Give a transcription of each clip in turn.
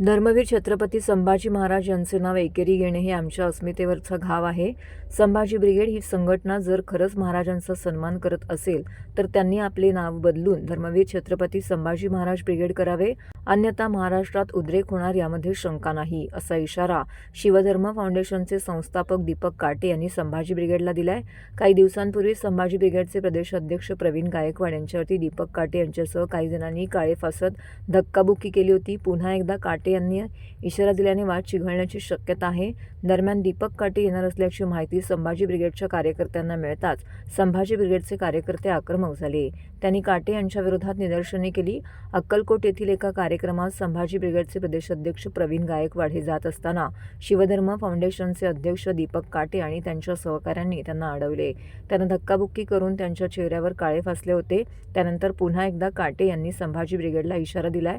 धर्मवीर छत्रपती संभाजी महाराज यांचे नाव एकेरी घेणे हे आमच्या अस्मितेवरचा घाव आहे. संभाजी ब्रिगेड ही संघटना जर खरंच महाराजांचा सन्मान करत असेल तर त्यांनी आपले नाव बदलून धर्मवीर छत्रपती संभाजी महाराज ब्रिगेड करावे. अन्यथा महाराष्ट्रात उद्रेक होणार यामध्ये शंका नाही असा इशारा शिवधर्म फाउंडेशनचे संस्थापक दीपक काटे यांनी संभाजी ब्रिगेडला दिलाय. काही दिवसांपूर्वी संभाजी ब्रिगेडचे प्रदेश अध्यक्ष प्रवीण गायकवाड यांच्यावरती दीपक काटे यांच्यासह काही जणांनी काळे फासत धक्काबुक्की केली होती. पुन्हा एकदा काटे यांनी इशारा दिल्याने वाद चिघळण्याची शक्यता आहे. दरम्यान दीपक काटे येणार असल्याची माहिती संभाजी ब्रिगेडच्या कार्यकर्त्यांना मिळताच संभाजी ब्रिगेडचे कार्यकर्ते आक्रमक झाले. त्यांनी काटे यांच्या विरोधात निदर्शने केली. अक्कलकोट येथील एका कार्यक्रमात संभाजी ब्रिगेडचे प्रदेशाध्यक्ष प्रवीण गायकवाड हे जात असताना शिवधर्म फाउंडेशनचे अध्यक्ष दीपक काटे आणि त्यांच्या सहकाऱ्यांनी त्यांना अडवले. त्यांना धक्काबुक्की करून त्यांच्या चेहऱ्यावर काळे फासले होते. त्यानंतर पुन्हा एकदा काटे यांनी संभाजी ब्रिगेडला इशारा दिलाय.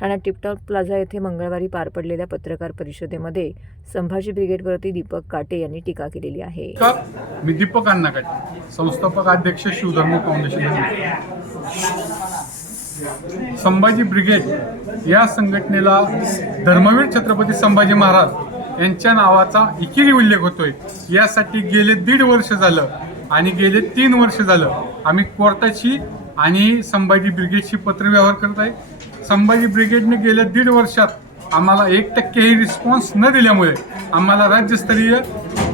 ठाण्यात टिपटॉप प्लाझा येथे मंगळवारी पार पडलेल्या पत्रकार परिषदेमध्ये संभाजी ब्रिगेडवरती दीपक काटे यांनी टीका केलेली आहे. मी दीपक अण्णाकाटे संस्थापक अध्यक्ष शिवधर्म फाउंडेशन संभाजी ब्रिगेड या संघटनेला धर्मवीर छत्रपती संभाजी महाराज यांच्या नावाचा एकेरी उल्लेख होतोय. यासाठी गेले दीड वर्ष झालं आणि गेले तीन वर्ष झालं आम्ही कोर्टाची आणि संभाजी ब्रिगेडशी पत्रव्यवहार करत आहे. संभाजी ब्रिगेडने गेल्या दीड वर्षात आम्हाला एक टक्केही रिस्पॉन्स न दिल्यामुळे आम्हाला राज्यस्तरीय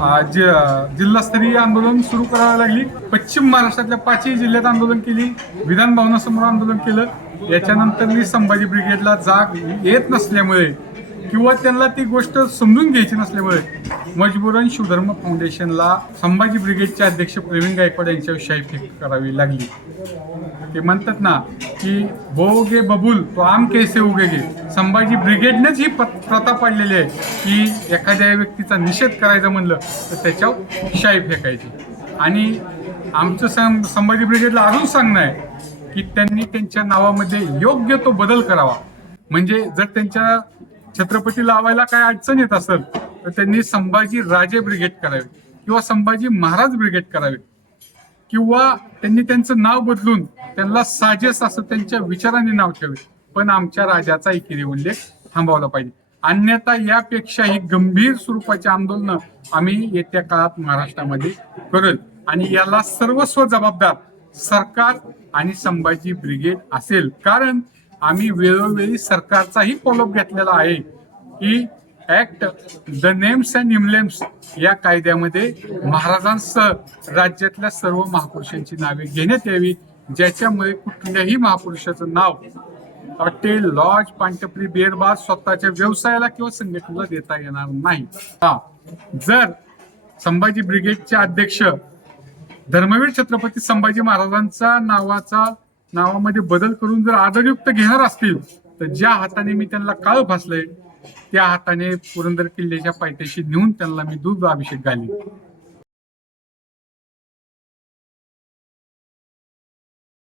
जि- जिल्हास्तरीय आंदोलन सुरू करावं लागली. पश्चिम महाराष्ट्रातल्या पाचही जिल्ह्यात आंदोलन केली. विधान भवनासमोर आंदोलन केलं. याच्यानंतर मी संभाजी ब्रिगेडला जाग येत नसल्यामुळे किंवा त्यांना ती गोष्ट समजून घ्यायची नसल्यामुळे मजबूरन शिवधर्म फाउंडेशनला संभाजी ब्रिगेडचे अध्यक्ष प्रवीण गायकवाड यांच्यावर शाही फेक करावी लागली. ते म्हणतात ना की भोगे बबुल तो आम कैसे उगेगे संभाजी ब्रिगेडनेच ही पत- प्रथा पाडलेली आहे की एखाद्या व्यक्तीचा निषेध करायचा म्हणलं तर त्याच्यावर शाई फेकायची. आणि आमचं सं संभाजी ब्रिगेडला अजून सांगणं आहे की त्यांनी त्यांच्या नावामध्ये योग्य तो बदल करावा. म्हणजे जर त्यांच्या छत्रपती लावायला काय अडचण येत असेल तर त्यांनी संभाजी राजे ब्रिगेड करावे किंवा संभाजी महाराज ब्रिगेड करावे. किंवा त्यांनी त्यांचं नाव बदलून त्यांना साजेस असं त्यांच्या विचाराने नाव ठेवे पण आमच्या राजाचा एकेरी उल्लेख थांबवला पाहिजे. अन्यथा यापेक्षाही गंभीर स्वरूपाचे आंदोलन आम्ही येत्या काळात महाराष्ट्रामध्ये करेल. आणि याला सर्वस्व जबाबदार सरकार आणि संभाजी ब्रिगेड असेल. कारण आम्ही वेळोवेळी सरकारचाही फॉलोअप घेतलेला आहे की act the names and emblems या कायद्यामध्ये महाराजांसह राज्यातल्या सर्व महापुरुषांची नावे घेण्यात यावी ज्याच्यामुळे कुठल्याही महापुरुषाचं नाव हॉटेल लॉज पांटपरी बेरबार स्वतःच्या व्यवसायाला किंवा संघटनेला देता येणार नाही. हा. जर संभाजी ब्रिगेडचे अध्यक्ष धर्मवीर छत्रपती संभाजी महाराजांचा नावाचा नावामध्ये बदल करून जर आदरयुक्त घेणार असतील तर ज्या हाताने मी त्यांना काळ फासलंय त्या हाताने पुरंदर किल्ल्याच्या पायथ्याशी नेऊन त्यांना मी दूध अभिषेक घालीन.